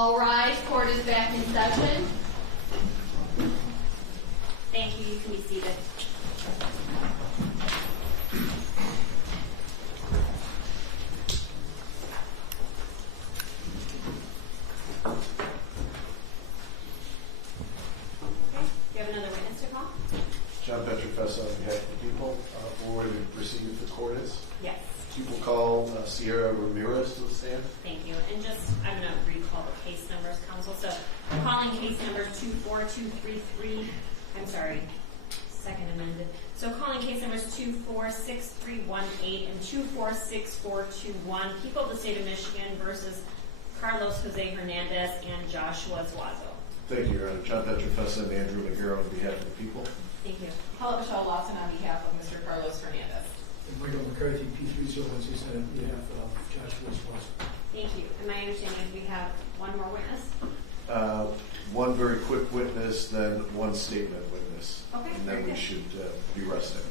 All rise. Court is back in session. Thank you. You can be seated. Okay. Do you have another witness to call? John Petrofessa on behalf of the people. We're ready to proceed with the court is. Yes. People call Sierra Ramirez to the stand. Thank you. And just, I'm going to recall the case numbers, counsel. So calling case number 24233, I'm sorry, second amended. So calling case numbers 246318 and 246421, people of the state of Michigan versus Carlos Jose Hernandez and Joshua Zuazo. Thank you, Your Honor. John Petrofessa and Andrew McGarrow on behalf of the people. Thank you. Paula Michelle Lawson on behalf of Mr. Carlos Hernandez. And Michael McCarthy, P3016, on behalf of Joshua Zuazo. Thank you. And my understanding is we have one more witness. One very quick witness, then one statement witness. Okay. And then we should be resting.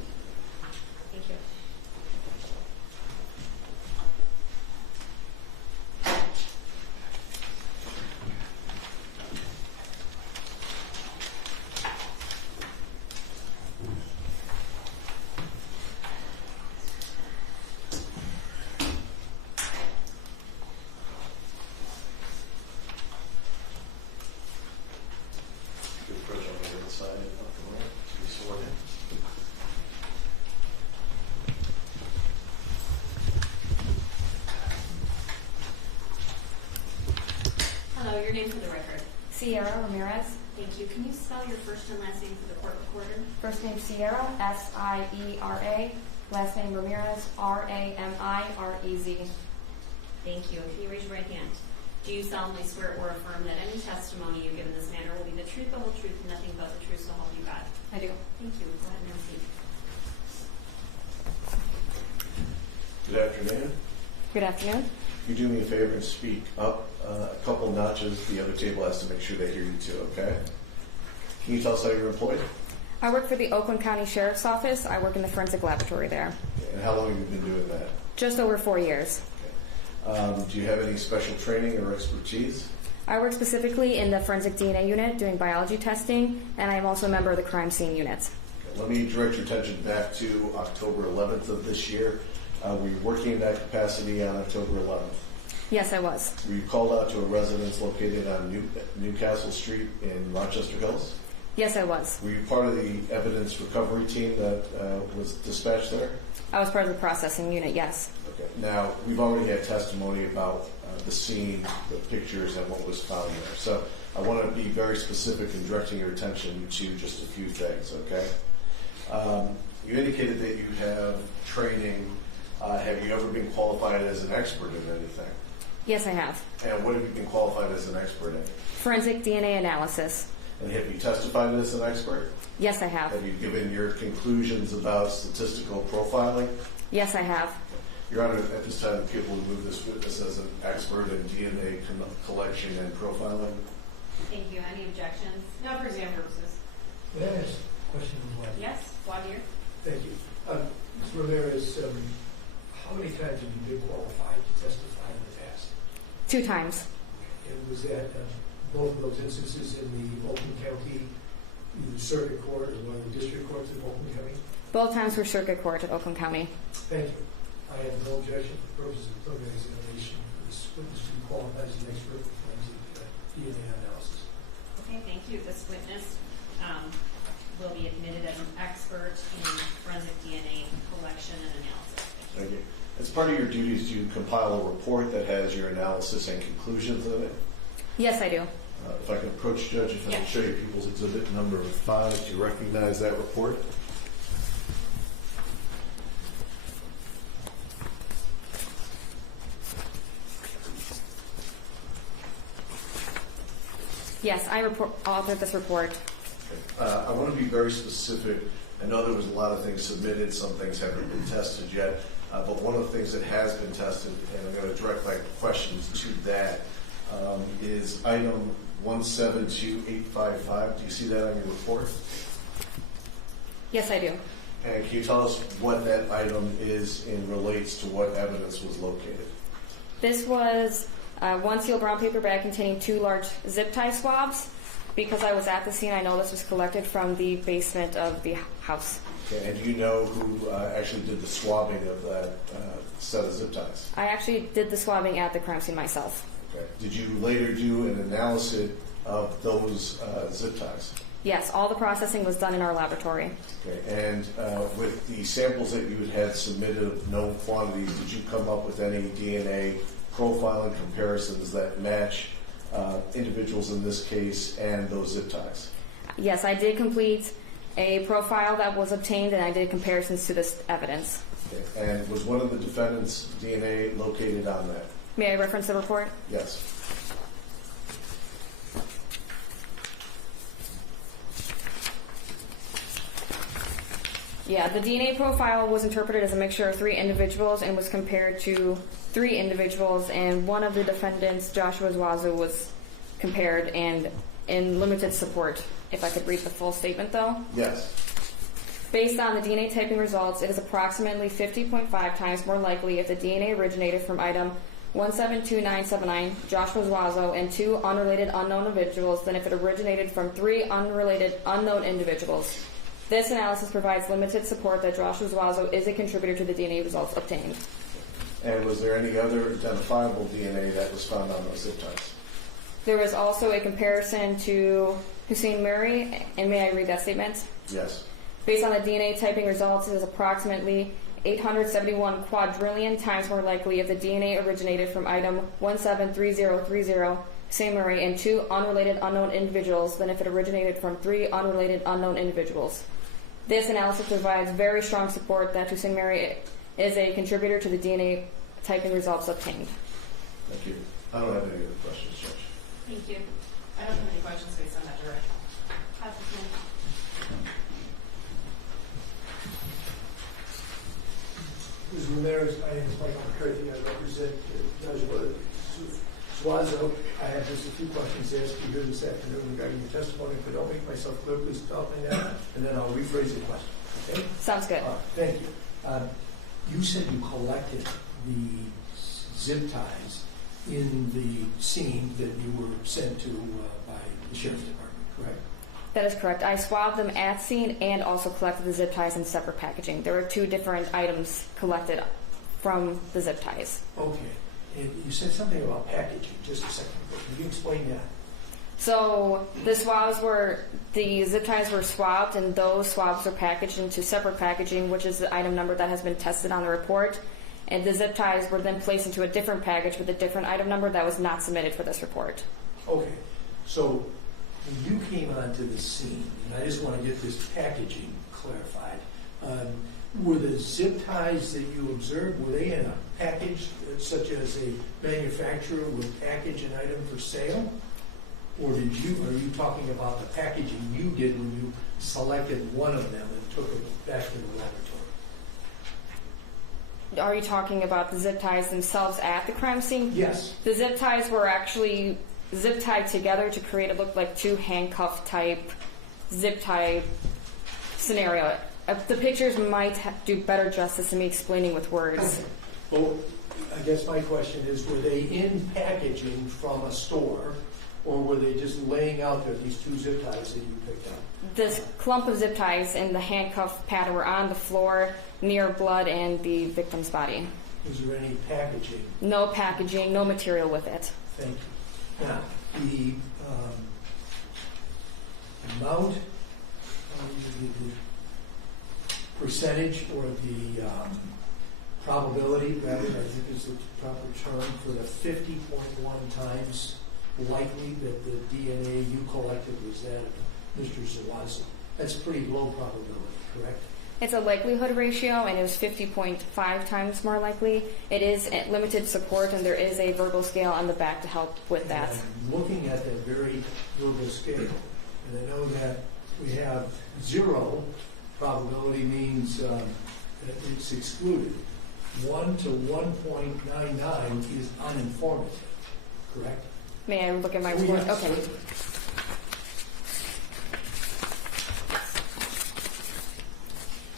Thank you. Good approach on the other side of the room to be sworn in. Hello, your name for the record. Sierra Ramirez. Thank you. Can you spell your first and last name for the court recorder? First name Sierra, S-I-E-R-A. Last name Ramirez, R-A-M-I-R-E-Z. Thank you. Can you raise your right hand? Do you solemnly swear or affirm that any testimony you give in this matter will be the truth, the whole truth, and nothing but the truth, so help you God? I do. Thank you. Go ahead and have a seat. Good afternoon. Good afternoon. You do me a favor and speak up a couple notches. The other table has to make sure they hear you too, okay? Can you tell us how you're employed? I work for the Oakland County Sheriff's Office. I work in the forensic laboratory there. And how long have you been doing that? Just over 4 years. Okay. Do you have any special training or expertise? I work specifically in the forensic DNA unit doing biology testing, and I am also a member of the crime scene unit. Okay. Let me direct your attention back to October 11th of this year. Were you working in that capacity on October 11th? Yes, I was. Were you called out to a residence located on Newcastle Street in Rochester Hills? Yes, I was. Were you part of the evidence recovery team that was dispatched there? I was part of the processing unit, yes. Okay. Now, we've already had testimony about the scene, the pictures, and what was found there. So I want to be very specific in directing your attention to just a few things, okay? You indicated that you have training. Have you ever been qualified as an expert in anything? Yes, I have. And what have you been qualified as an expert in? Forensic DNA analysis. And have you testified as an expert? Yes, I have. Have you given your conclusions about statistical profiling? Yes, I have. Your Honor, at this time, the people will move this witness as an expert in DNA collection and profiling. Thank you. Any objections? No, for exam purposes. May I ask a question of Juan? Yes, Juan. Thank you. Ms. Ramirez, how many times have you been qualified to testify in the past? 2 times. And was that both of those instances in the Oakland County, either circuit court or one of the district courts of Oakland County? Both times were circuit court at Oakland County. Thank you. I have no objection for purposes of preliminary examination for this witness to be qualified as an expert in forensic DNA analysis. Okay, thank you. This witness will be admitted as an expert in forensic DNA collection and analysis. Thank you. As part of your duties, do you compile a report that has your analysis and conclusions in it? Yes, I do. If I can approach Judge, if I can show you People's Exhibit number 5, do you recognize that report? Yes, I authored this report. I want to be very specific. I know there was a lot of things submitted. Some things haven't been tested yet. But one of the things that has been tested, and I'm going to direct my questions to that, is item 172855. Do you see that on your report? Yes, I do. And can you tell us what that item is and relates to what evidence was located? This was one sealed brown paper bag containing 2 large zip tie swabs. Because I was at the scene, I know this was collected from the basement of the house. Okay, and do you know who actually did the swabbing of that set of zip ties? I actually did the swabbing at the crime scene myself. Okay. Did you later do an analysis of those zip ties? Yes, all the processing was done in our laboratory. Okay, and with the samples that you had submitted of known quantities, did you come up with any DNA profiling comparisons that match individuals in this case and those zip ties? Yes, I did complete a profile that was obtained, and I did comparisons to this evidence. Okay. And was one of the defendants' DNA located on that? May I reference the report? Yes. Yeah, the DNA profile was interpreted as a mixture of 3 individuals and was compared to 3 individuals, and one of the defendants, Joshua Zuazo, was compared and in limited support. If I could read the full statement, though. Yes. Based on the DNA typing results, it is approximately 50.5 times more likely if the DNA originated from item 172979, Joshua Zuazo, and 2 unrelated unknown individuals than if it originated from 3 unrelated unknown individuals. This analysis provides limited support that Joshua Zuazo is a contributor to the DNA results obtained. And was there any other identifiable DNA that was found on those zip ties? There was also a comparison to Hussein Murray, and may I read that statement? Yes. Based on the DNA typing results, it is approximately 871 quadrillion times more likely if the DNA originated from item 173030, Hussein Murray, and 2 unrelated unknown individuals than if it originated from 3 unrelated unknown individuals. This analysis provides very strong support that Hussein Murray is a contributor to the DNA typing results obtained. Thank you. I don't have any other questions, Judge. Thank you. I don't have any questions based on that direct. Ms. Ramirez, my name is Michael McCarthy. I represent Joshua Zuazo. I have just a few questions to ask you here this afternoon regarding your testimony. If I don't make myself clear, please tell me that, and then I'll rephrase the question. Okay? Sounds good. Thank you. You said you collected the zip ties in the scene that you were sent to by the Sheriff's Department, correct? That is correct. I swabbed them at scene and also collected the zip ties in separate packaging. There were 2 different items collected from the zip ties. Okay. And you said something about packaging just a second ago. Can you explain that? So the zip ties were swabbed, and those swabs were packaged into separate packaging, which is the item number that has been tested on the report. And the zip ties were then placed into a different package with a different item number that was not submitted for this report. Okay. So when you came onto the scene, and I just want to get this packaging clarified, were the zip ties that you observed, were they in a package such as a manufacturer would package an item for sale? Or are you talking about the packaging you did when you selected one of them and took it back to the laboratory? Are you talking about the zip ties themselves at the crime scene? Yes. The zip ties were actually zip tied together to create, it looked like 2 handcuff type zip tie scenario. The pictures might do better justice to me explaining with words. Okay. Well, I guess my question is, were they in packaging from a store, or were they just laying out there, these 2 zip ties that you picked up? This clump of zip ties and the handcuff pattern were on the floor near blood and the victim's body. Was there any packaging? No packaging, no material with it. Thank you. Now, the amount, the percentage or the probability, rather, I think is the proper term, for the 50.1 times likely that the DNA you collected was that of Mr. Zuazo. That's pretty low probability, correct? It's a likelihood ratio, and it was 50.5 times more likely. It is at limited support, and there is a verbal scale on the back to help with that. And I'm looking at that very verbal scale, and I know that we have 0 probability means that it's excluded. 1 to 1.99 is uninformative, correct? May I look at my Oh, report? yes. Okay.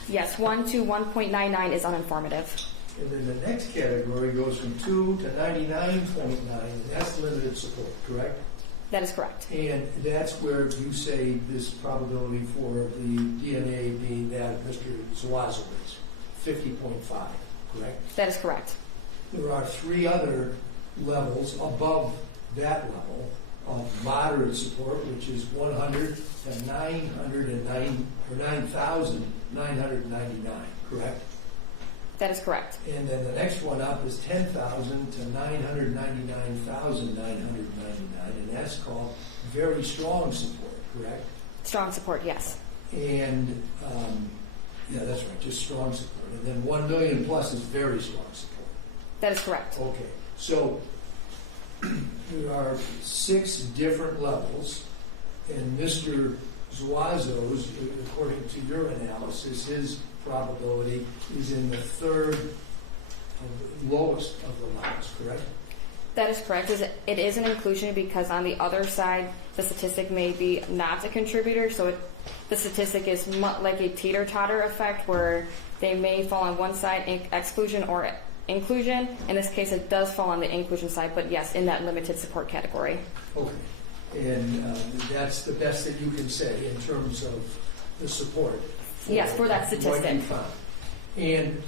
Yes, 1 to 1.99 is uninformative. And then the next category goes from 2 to 99.9, and that's limited support, correct? That is correct. And that's where you say this probability for the DNA being that of Mr. Zuazo is 50.5, correct? That is correct. There are 3 other levels above that level of moderate support, which is 100 to 909 or 9,999, correct? That is correct. And then the next one up is 10,000 to 999,999, and that's called very strong support, correct? Strong support, yes. And yeah, that's right, just strong support. And then 1 million plus is very strong support. That is correct. Okay, so there are 6 different levels, and Mr. Zuazo's, according to your analysis, his probability is in the 3rd lowest of the levels, correct? That is correct. It is an inclusion because on the other side, the statistic may be not a contributor, so the statistic is like a teeter-totter effect where they may fall on one side, exclusion or inclusion. In this case, it does fall on the inclusion side, but yes, in that limited support category. Okay, and that's the best that you can say in terms of the support. Yes, for that statistic. What you found. And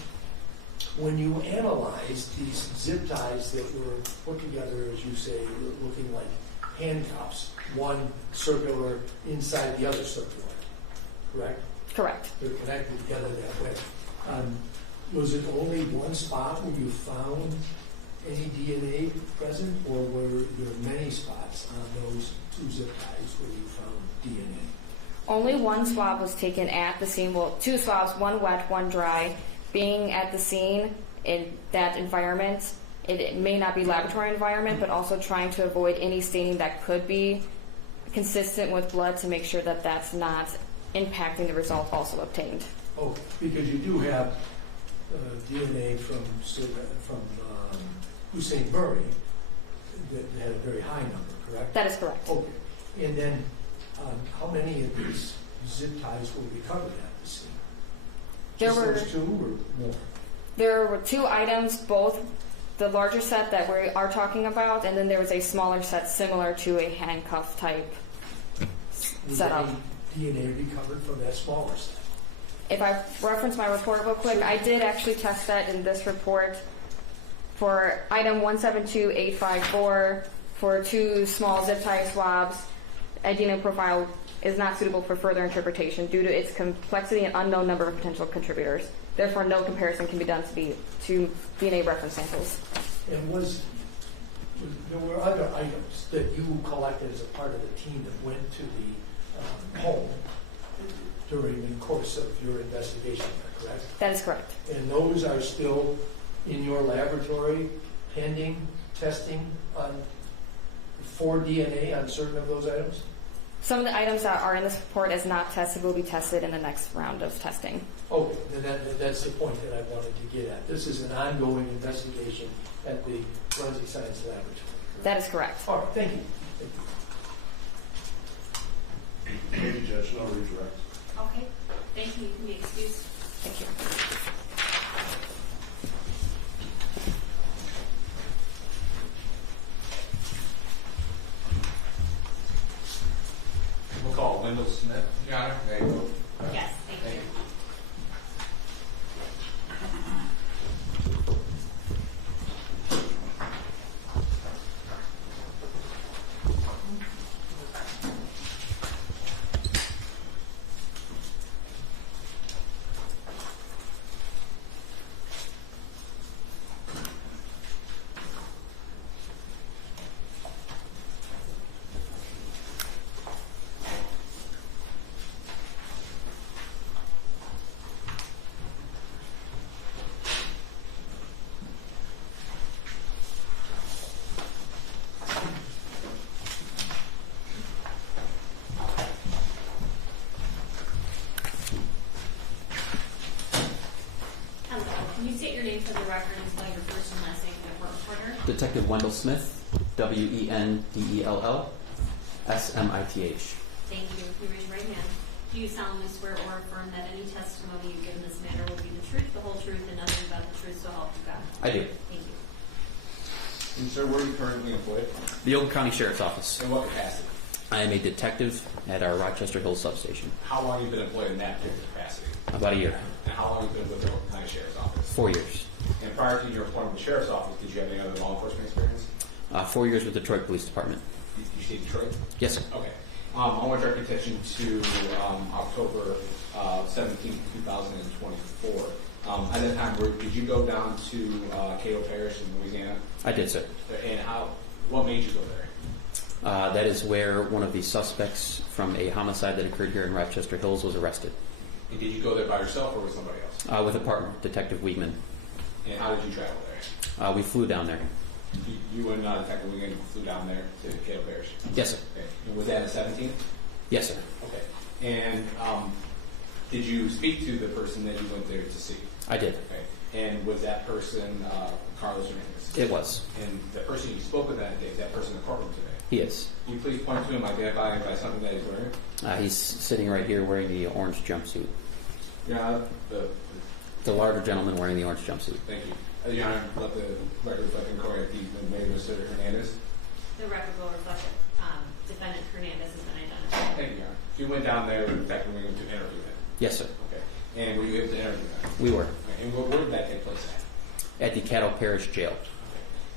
when you analyze these zip ties that were put together, as you say, looking like handcuffs, one circular inside the other circular, correct? Correct. They're connected together that way. Was it only one spot where you found any DNA present, or were there many spots on those 2 zip ties where you found DNA? Only one swab was taken at the scene. Well, 2 swabs, one wet, one dry. Being at the scene in that environment, it may not be laboratory environment, but also trying to avoid any staining that could be consistent with blood to make sure that that's not impacting the result also obtained. Oh, because you do have DNA from Hussein Murray that had a very high number, correct? That is correct. Okay. And then how many of these zip ties were recovered at the scene? Just those 2 or more? There were 2 items, both the larger set that we are talking about, and then there was a smaller set similar to a handcuff type setup. Was any DNA recovered from that smaller set? If I reference my report real quick, I did actually test that in this report for item 172854 for 2 small zip tie swabs. A DNA profile is not suitable for further interpretation due to its complexity and unknown number of potential contributors. Therefore, no comparison can be done to DNA reference samples. And there were other items that you collected as a part of the team that went to the home during the course of your investigation, correct? That is correct. And those are still in your laboratory pending testing for DNA on certain of those items? Some of the items that are in this report as not tested will be tested in the next round of testing. Okay, then that's the point that I wanted to get at. This is an ongoing investigation at the Forensic Science Laboratory. Correct? That is correct. All right, thank you. Thank you, Judge. No redirect. Okay, thank you. You can be excused. Thank you. We'll call Wendell Smith. Your Honor. There you go. Yes, thank you. Can you state your name for the record and spell your first and last name for the court reporter? Detective Wendell Smith, Wendell, SMITH. Thank you. You raise your right hand. Do you solemnly swear or affirm that any testimony you give in this matter will be the truth, the whole truth, and nothing but the truth, so help you God? I do. Thank you. And sir, where are you currently employed? The Oakland County Sheriff's Office. In what capacity? I am a detective at our Rochester Hills substation. How long have you been employed in that particular capacity? About a year. And how long have you been with the Oakland County Sheriff's Office? 4 years. And prior to your appointment with the Sheriff's Office, did you have any other law enforcement experience? 4 years with the Detroit Police Department. Did you say Detroit? Yes, sir. Okay. I want to direct your attention to October 17, 2024. At that time, did you go down to Cato Parish in Louisiana? I did, sir. And what made you go there? That is where one of the suspects from a homicide that occurred here in Rochester Hills was arrested. And did you go there by yourself or with somebody else? With a partner, Detective Wiegman. And how did you travel there? We flew down there. You and Detective Wiegman flew down there to Cato Parish? Yes, sir. Okay. And was that the 17th? Yes, sir. Okay. And did you speak to the person that you went there to see? I did. Okay. And was that person Carlos Hernandez? It was. And the person you spoke with that day, is that person in the courtroom today? He is. Can you please point to him, identify him by something that he's wearing? He's sitting right here wearing the orange jumpsuit. Yeah, The larger gentleman wearing the orange jumpsuit. thank you. Your Honor, let the record reflect in court that the name is Mr. Hernandez. The record will reflect that defendant Hernandez has been identified. Thank you, Your Honor. You went down there with Detective Wiegman to interview him. Yes, sir. Okay. And were you able to interview him? We were. Okay. And where did that take place at? At the Caddo Parish Jail.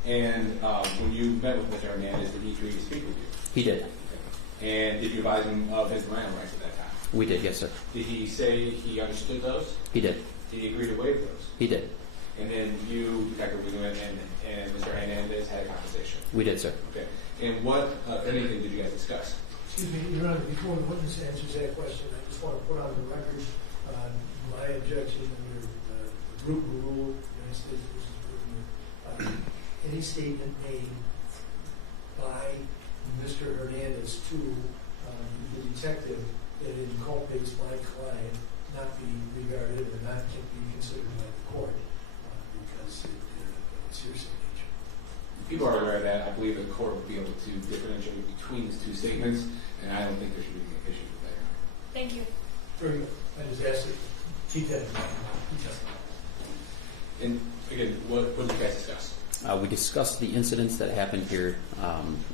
And when you met with Mr. Hernandez, did he agree to speak with you? He did. Okay. And did you advise him of his Miranda rights at that time? We did, yes, sir. Did he say he understood those? He did. Did he agree to waive those? He did. And then you, Detective Wiegman, and Mr. Hernandez had a conversation? We did, sir. Okay. And what, if anything, did you guys discuss? Excuse me, Your Honor, before the witness answers that question, I just want to put on the record my objection under the Bruton Rule, United States versus Bruton. Any statement made by Mr. Hernandez to the detective that inculpates my client not be regarded or not can be considered by the court because it's hearsay nature. People are aware of that. I believe the court would be able to differentiate between these two statements, and I don't think there should be an issue with that. Thank you. Very good. I just asked it. Keep that in mind. And again, what did you guys discuss? We discussed the incidents that happened here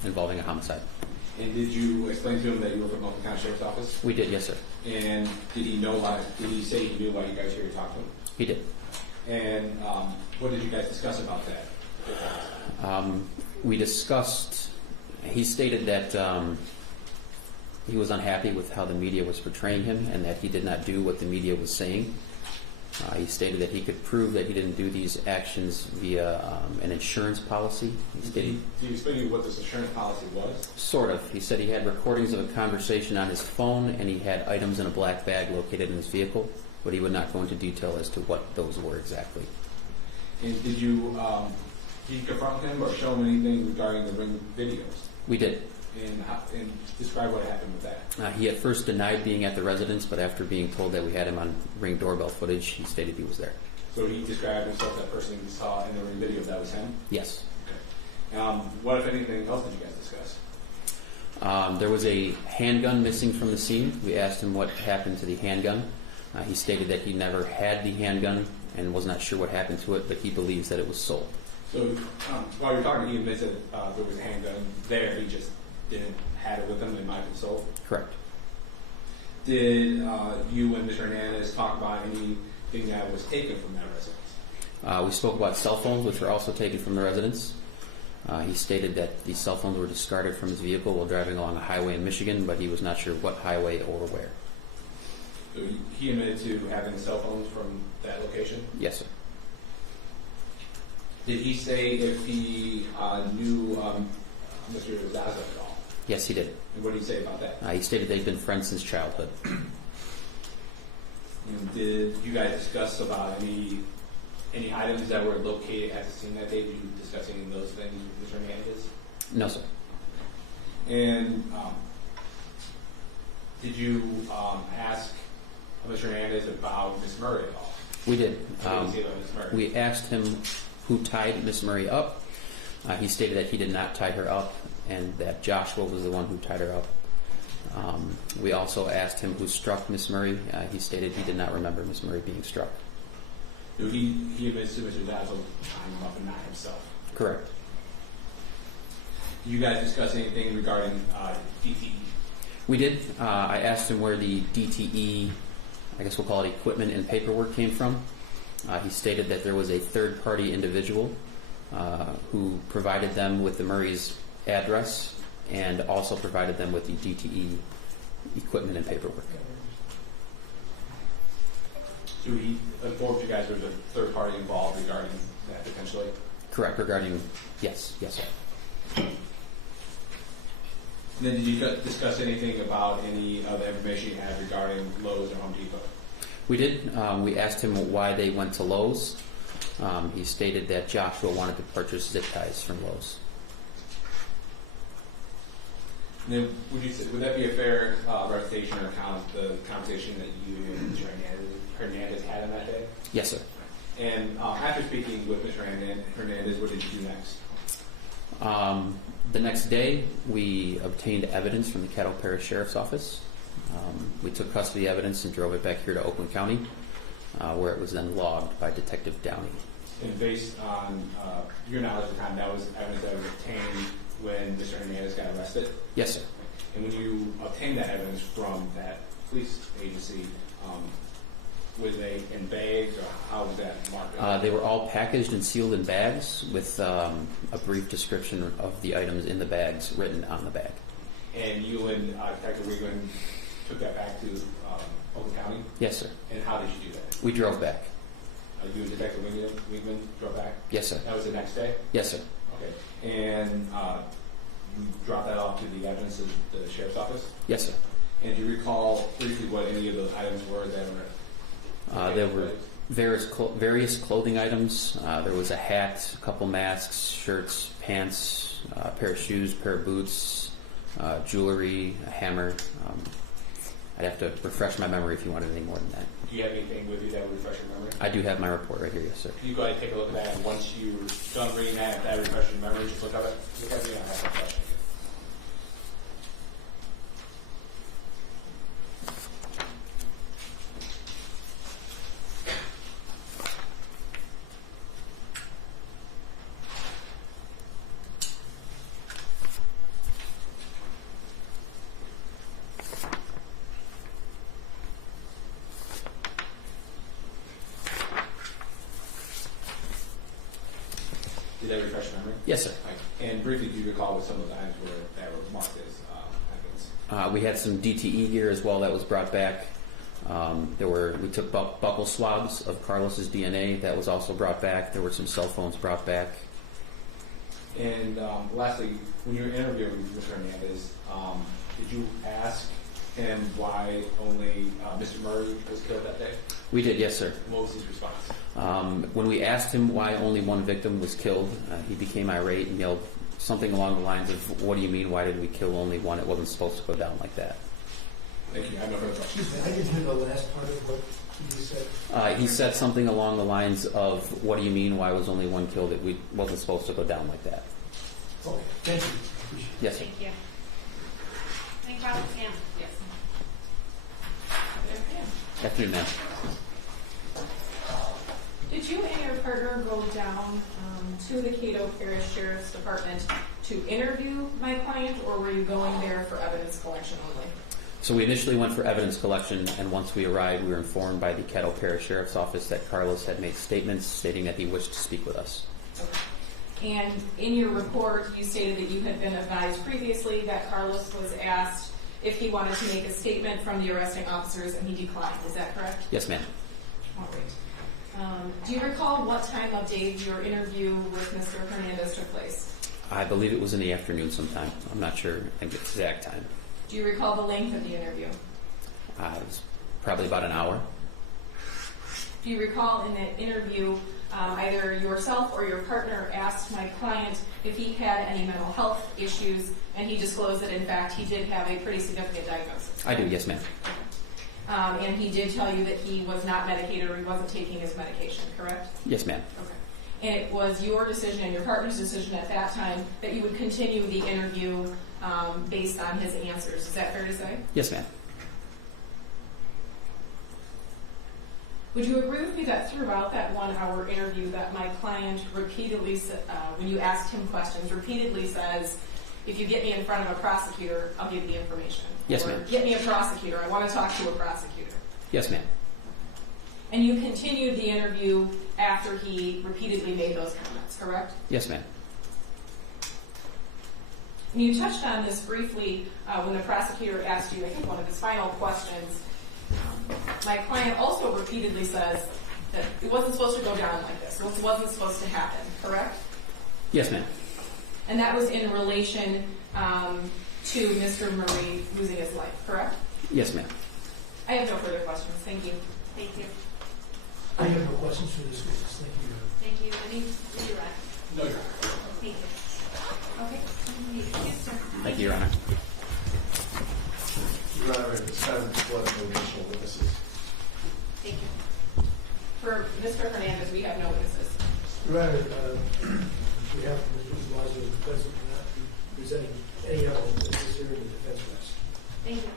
involving a homicide. And did you explain to him that you were from Oakland County Sheriff's Office? We did, yes, sir. And did he know why? Did he say he knew why you guys were here to talk to him? He did. And what did you guys discuss about that? We discussed, he stated that he was unhappy with how the media was portraying him and that he did not do what the media was saying. He stated that he could prove that he didn't do these actions via an insurance policy. He stated, Did you explain to you what this insurance policy was? sort of. He said he had recordings of a conversation on his phone and he had items in a black bag located in his vehicle, but he would not go into detail as to what those were exactly. And did you confront him or show him anything regarding the Ring videos? We did. And describe what happened with that. He at first denied being at the residence, but after being told that we had him on Ring doorbell footage, he stated he was there. So he described himself, that person you saw in the Ring video, that was him? Yes. Okay. What, if anything, else did you guys discuss? There was a handgun missing from the scene. We asked him what happened to the handgun. He stated that he never had the handgun and was not sure what happened to it, but he believes that it was sold. So while you're talking, he admits that there was a handgun there, he just didn't have it with him, it might have been sold? Correct. Did you and Mr. Hernandez talk about anything that was taken from that residence? We spoke about cell phones, which were also taken from the residence. He stated that the cell phones were discarded from his vehicle while driving along a highway in Michigan, but he was not sure what highway or where. So he admitted to having cell phones from that location? Yes, sir. Did he say if he knew Mr. Zuazo at all? Yes, he did. And what did he say about that? He stated they've been friends since childhood. And did you guys discuss about any items that were located at the scene that day? Did you discuss any of those things with Mr. Hernandez? No, sir. And did you ask Mr. Hernandez about Miss Murray at all? We did. What did he say about Miss Murray? We asked him who tied Miss Murray up. He stated that he did not tie her up and that Joshua was the one who tied her up. We also asked him who struck Miss Murray. He stated he did not remember Miss Murray being struck. So he admits to Mr. Zuazo tying him up and not himself. Correct. Did you guys discuss anything regarding DTE? We did. I asked him where the DTE, I guess we'll call it equipment and paperwork, came from. He stated that there was a third-party individual who provided them with the Murray's address and also provided them with the DTE equipment and paperwork. So he informed you guys there was a third party involved regarding that potentially? Correct. Regarding, yes, sir. And then did you discuss anything about any of the information you had regarding Lowe's or Home Depot? We did. We asked him why they went to Lowe's. He stated that Joshua wanted to purchase zip ties from Lowe's. And then would that be a fair representation or account of the conversation that you and Mr. Hernandez had on that day? Yes, sir. And after speaking with Mr. Hernandez, what did you do next? The next day, we obtained evidence from the Caddo Parish Sheriff's Office. We took custody evidence and drove it back here to Oakland County, where it was then logged by Detective Downey. And based on your knowledge at the time, that was evidence that was obtained when Mr. Hernandez got arrested? Yes, sir. And when you obtained that evidence from that police agency, were they in bags or how was that marked? They were all packaged and sealed in bags with a brief description of the items in the bags written on the bag. And you and Detective Wiegman took that back to Oakland County? Yes, sir. And how did you do that? We drove back. You and Detective Wiegman drove back? Yes, sir. That was the next day? Yes, sir. Okay. And you dropped that off to the evidence of the sheriff's office? Yes, sir. And do you recall briefly what any of those items were that were? There were various clothing items. There was a hat, a couple masks, shirts, pants, a pair of shoes, pair of boots, jewelry, a hammer. I'd have to refresh my memory if you wanted any more than that. Do you have anything with you that would refresh your memory? I do have my report right here, yes, sir. Can you go ahead and take a look at that? And once you're done reading that, if that refreshes your memory, just look at it. Look at me and I have some questions. Did that refresh your memory? Yes, sir. And briefly, do you recall what some of the items were that were marked as evidence? We had some DTE gear as well that was brought back. We took buckle swabs of Carlos's DNA that was also brought back. There were some cell phones brought back. And lastly, when you were interviewing Mr. Hernandez, did you ask him why only Mr. Murray was killed that day? We did, yes, sir. What was his response? When we asked him why only one victim was killed, he became irate and yelled something along the lines of, "What do you mean, why did we kill only one? It wasn't supposed to go down like that." Thank you. I have no further questions. Excuse me, I didn't hear the last part of what you said. He said something along the lines of, "What do you mean, why was only one killed? It wasn't supposed to go down like that." Okay, thank you. Appreciate it. Yes, sir. Thank you. Any problems, Sam? Yes. Afternoon, ma'am. Did you and your partner go down to the Caddo Parish Sheriff's Department to interview my client, or were you going there for evidence collection only? So we initially went for evidence collection, and once we arrived, we were informed by the Caddo Parish Sheriff's Office that Carlos had made statements stating that he wished to speak with us. Okay. And in your report, you stated that you had been advised previously that Carlos was asked if he wanted to make a statement from the arresting officers, and he declined. Is that correct? Yes, ma'am. All right. Do you recall what time of day your interview with Mr. Hernandez took place? I believe it was in the afternoon sometime. I'm not sure the exact time. Do you recall the length of the interview? It was probably about an hour. Do you recall in that interview, either yourself or your partner asked my client if he had any mental health issues, and he disclosed that in fact he did have a pretty significant diagnosis? I do, yes, ma'am. And he did tell you that he was not medicated or he wasn't taking his medication, correct? Yes, ma'am. Okay. And it was your decision and your partner's decision at that time that you would continue the interview based on his answers. Is that fair to say? Yes, ma'am. Would you agree with me that throughout that 1 hour interview that my client repeatedly, when you asked him questions, repeatedly says, if you get me in front of a prosecutor, I'll give the information. Yes, or, ma'am. Get me a prosecutor. I want to talk to a prosecutor. Yes, ma'am. And you continued the interview after he repeatedly made those comments, correct? Yes, ma'am. And you touched on this briefly when the prosecutor asked you, I think, one of his final questions. My client also repeatedly says that it wasn't supposed to go down like this. It wasn't supposed to happen, correct? Yes, ma'am. And that was in relation to Mr. Murray losing his life, correct? Yes, ma'am. I have no further questions. Thank you. Thank you. I have no questions for this witness. Thank you. Thank you. Any redirect? No, Your Thank you. Okay. Yes, sir. Thank you, Your Honor. Your Honor, at this time, there was no additional witnesses. Thank you. For Mr. Hernandez, we have no witnesses. Your Honor, we have Mr. Zuazo, the president, not presenting any evidence necessary to defense us. Thank you.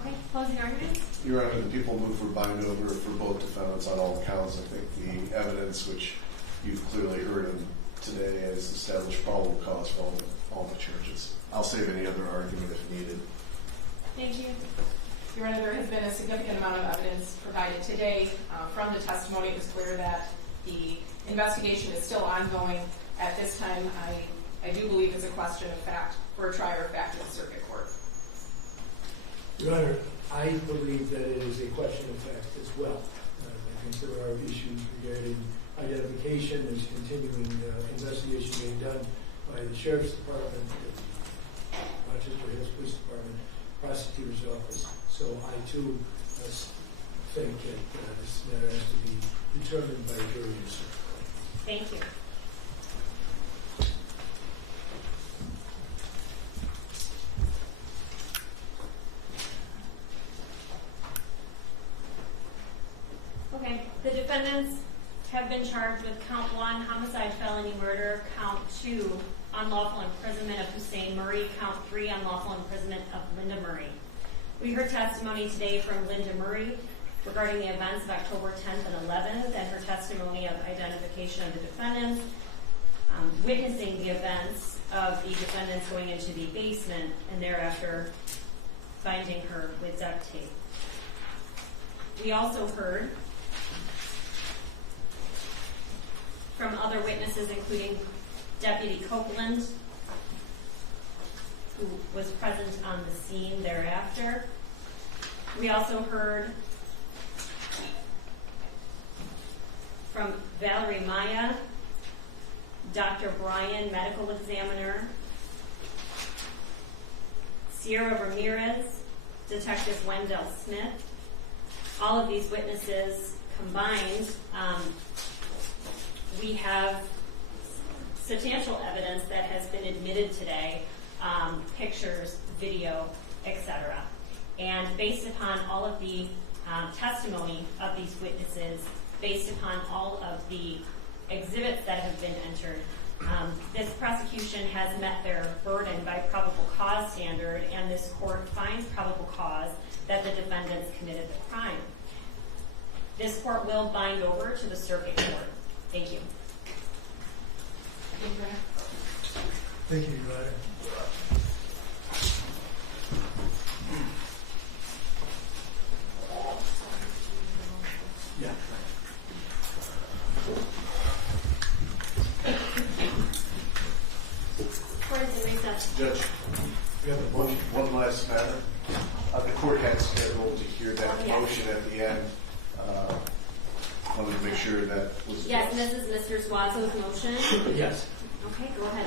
Okay. Closing arguments? Your Honor, the people move for bind over for both defendants on all counts. I think the evidence, which you've clearly heard in today, has established probable cause for all the charges. I'll save any other argument if needed. Thank you. Your Honor, there has been a significant amount of evidence provided today. From the testimony, it was clear that the investigation is still ongoing. At this time, I do believe it's a question of fact for a trier of fact in the circuit court. Your Honor, I believe that it is a question of fact as well. I think there are issues regarding identification. There's continuing investigation being done by the Sheriff's Department, the Rochester Hills Police Department, Prosecutor's Office. So I too think that this matter has to be determined by jury and circuit court. Thank you. Okay, the defendants have been charged with count 1, homicide, felony murder, count 2, unlawful imprisonment of Hussein Murray, count 3, unlawful imprisonment of Linda Murray. We heard testimony today from Linda Murray regarding the events of October 10th and 11th and her testimony of identification of the defendants, witnessing the events of the defendants going into the basement and thereafter finding her with duct tape. We also heard from other witnesses, including Deputy Copeland, who was present on the scene thereafter. We also heard from Valerie Maya, Dr. Brian, medical examiner, Sierra Ramirez, Detective Wendell Smith. All of these witnesses combined, we have substantial evidence that has been admitted today, pictures, video, etc. And based upon all of the testimony of these witnesses, based upon all of the exhibits that have been entered, this prosecution has met their burden by probable cause standard, and this court finds probable cause that the defendants committed the crime. This court will bind over to the circuit court. Thank you. Thank you, Your Honor. Yeah. Court is in recess. Judge, we have one last matter. The court had scheduled to hear that motion at the end. Wanted to make sure that was Yes, and this is Mr. Zuazo's motion. Yes. Okay, go ahead.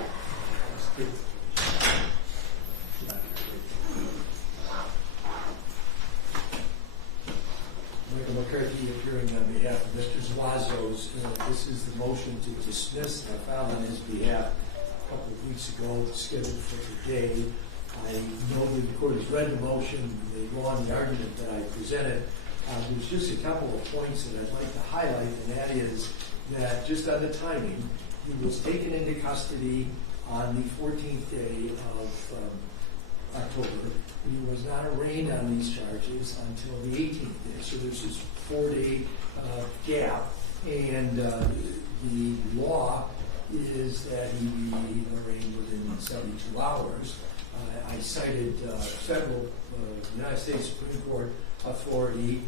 Michael McCarthy appearing on behalf of Mr. Zuazo's. This is the motion to dismiss. I filed on his behalf a couple of weeks ago, scheduled for today. I know that the court has read the motion. They go on the argument that I presented. There's just a couple of points that I'd like to highlight, and that is that just on the timing, he was taken into custody on the 14th day of October. He was not arraigned on these charges until the 18th day. So there's this 4-day gap, and the law is that he be arraigned within 72 hours. I cited federal United States Supreme Court authority,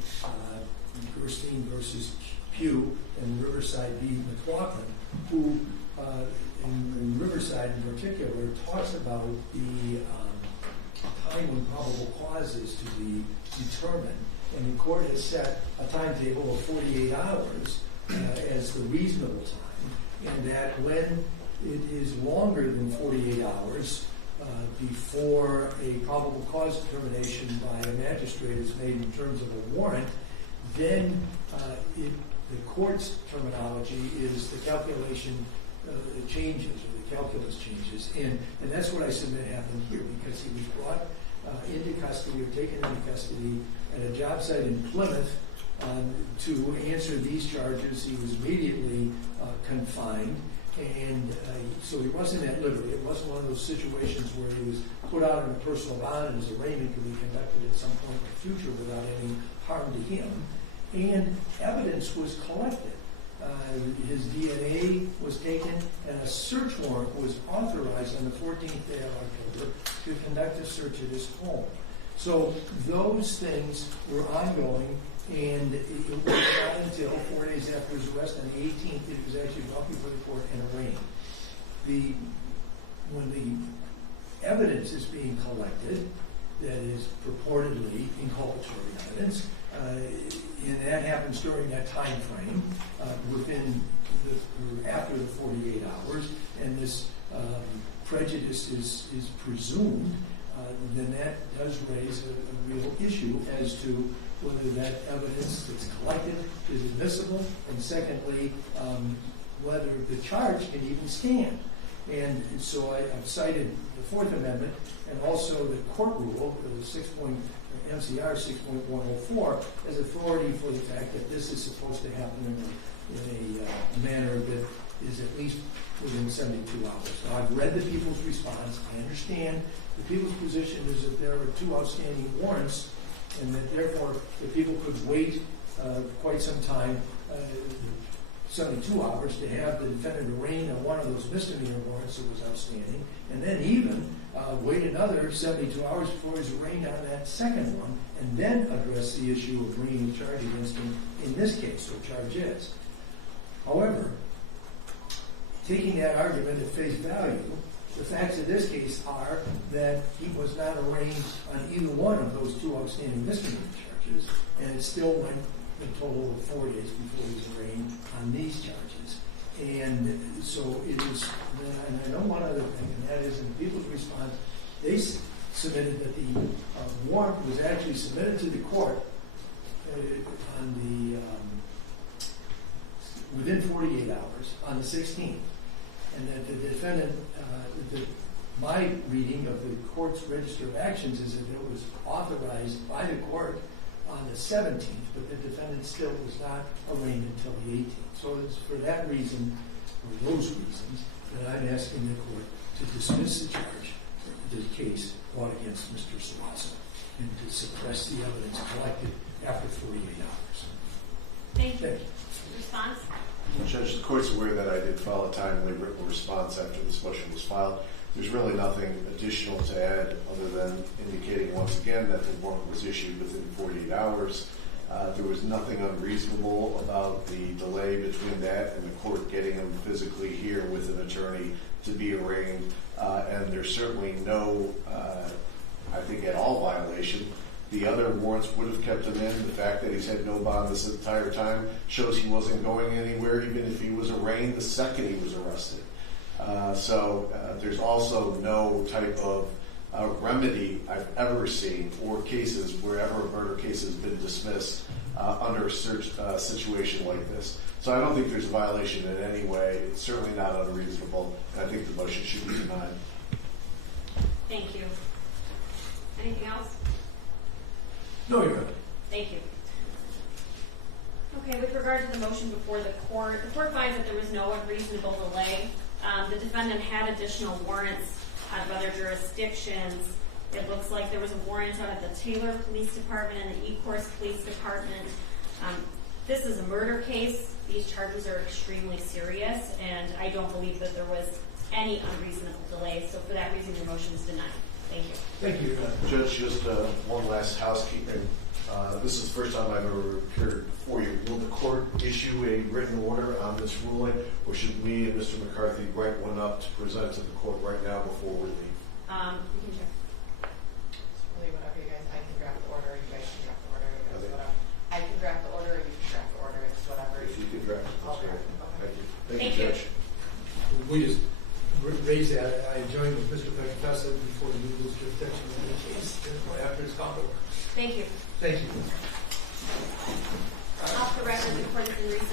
Gerstein versus Pugh and Riverside v. McLaughlin, who in Riverside in particular talks about the time when probable cause is to be determined. And the court has set a timetable of 48 hours as the reasonable time, and that when it is longer than 48 hours before a probable cause determination by a magistrate is made in terms of a warrant, then the court's terminology is the calculation changes, or the calculus changes. And that's what I submit happened here, because he was brought into custody or taken into custody at a job site in Plymouth to answer these charges. He was immediately confined, and so he wasn't at liberty. It wasn't one of those situations where he was put out on a personal bond and his arraignment could be conducted at some point in the future without any harm to him. And evidence was collected. His DNA was taken, and a search warrant was authorized on the 14th day of October to conduct a search at his home. So those things were ongoing, and it was not until 4 days after his arrest on the 18th that he was actually brought before the court and arraigned. When the evidence is being collected, that is purportedly inculpatory evidence, and that happens during that time frame, after the 48 hours, and this prejudice is presumed, then that does raise a real issue as to whether that evidence that's collected is admissible, and secondly, whether the charge can even stand. And so I've cited the Fourth Amendment and also the court rule, the MCR 6.104, as authority for the fact that this is supposed to happen in a manner that is at least within 72 hours. Now, I've read the people's response. I understand the people's position is that there are 2 outstanding warrants, and that therefore the people could wait quite some time, 72 hours, to have the defendant arraigned on one of those misdemeanor warrants that was outstanding, and then even wait another 72 hours before he's arraigned on that second one, and then address the issue of bringing the charge against him in this case, or charge is. However, taking that argument at face value, the facts of this case are that he was not arraigned on either one of those 2 outstanding misdemeanor charges, and it still went a total of 4 days before he was arraigned on these charges. And so it is, and I know one other thing, and that is in the people's response, they submitted that the warrant was actually submitted to the court within 48 hours on the 16th, and that the defendant, my reading of the court's register of actions is that it was authorized by the court on the 17th, but the defendant still was not arraigned until the 18th. So it's for that reason, or those reasons, that I'm asking the court to dismiss the charge, the case brought against Mr. Zuazo, and to suppress the evidence collected after 48 hours. Thank you. Response? Judge, the court's aware that I did file a timely written response after this motion was filed. There's really nothing additional to add other than indicating once again that the warrant was issued within 48 hours. There was nothing unreasonable about the delay between that and the court getting him physically here with an attorney to be arraigned. And there's certainly no, I think, at all violation. The other warrants would have kept him in. The fact that he's had no bond this entire time shows he wasn't going anywhere, even if he was arraigned the second he was arrested. So there's also no type of remedy I've ever seen, or cases wherever a murder case has been dismissed under a search situation like this. So I don't think there's a violation in any way. It's certainly not unreasonable, and I think the motion should be denied. Thank you. Anything else? No, Your Honor. Thank you. Okay, with regard to the motion before the court finds that there was no unreasonable delay The defendant had additional warrants out of other jurisdictions. It looks like there was a warrant out of the Taylor Police Department and the Ecorse Police Department. This is a murder case. These charges are extremely serious, and I don't believe that there was any unreasonable delay. So for that reason, your motion is denied. Thank you. Thank you. Judge, just one last housekeeping. This is the first time I've ever appeared before you. Will the court issue a written order on this ruling, or should me and Mr. McCarthy write one up to present to the court right now before we leave? We can check. It's really whatever you guys, I can draft the order, you guys can draft the order, you guys, whatever. I can draft the order, you can draft the order, it's whatever. If you could draft it, that's I'll great. draft it, okay. Thank Thank you, you. Judge. We just raised that. I joined with Mr. Pecatessa before the legal jurisdiction of the case after it's gone over. Thank you. Thank you. Off the record, the court is in recess.